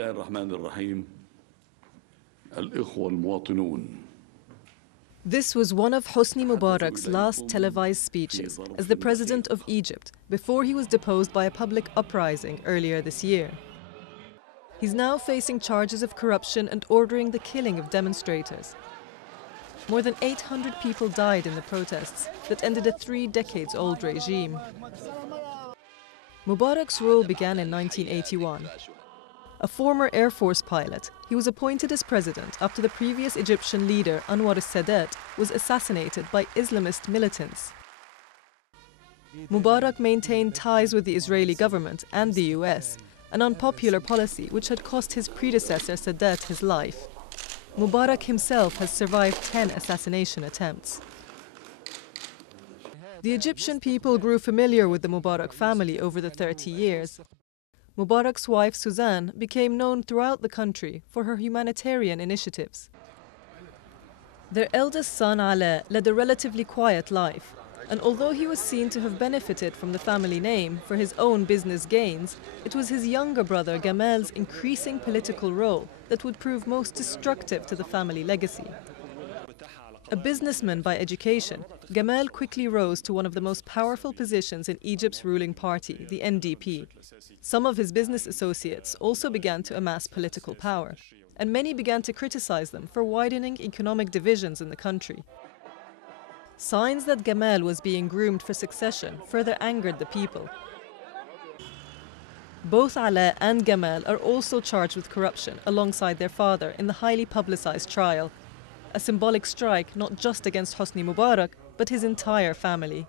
الله الرحمن الرحيم الإخوة المواطنون. This was one of Hosni Mubarak's last televised speeches as the president of Egypt before he was deposed by a public uprising earlier this year. He's now facing charges of corruption and ordering the killing of demonstrators. More than 800 people died in the protests that ended a 3-decades-old regime. Mubarak's rule began in 1981. A former Air Force pilot, he was appointed as president after the previous Egyptian leader Anwar al-Sadat was assassinated by Islamist militants. Mubarak maintained ties with the Israeli government and the US, an unpopular policy which had cost his predecessor Sadat his life. Mubarak himself has survived 10 assassination attempts. The Egyptian people grew familiar with the Mubarak family over the 30 years. Mubarak's wife Suzanne became known throughout the country for her humanitarian initiatives. Their eldest son Alaa led a relatively quiet life, and although he was seen to have benefited from the family name for his own business gains, it was his younger brother Gamal's increasing political role that would prove most destructive to the family legacy. A businessman by education, Gamal quickly rose to one of the most powerful positions in Egypt's ruling party, the NDP. Some of his business associates also began to amass political power, and many began to criticize them for widening economic divisions in the country. Signs that Gamal was being groomed for succession further angered the people. Both Alaa and Gamal are also charged with corruption alongside their father in the highly publicized trial, a symbolic strike not just against Hosni Mubarak, but his entire family.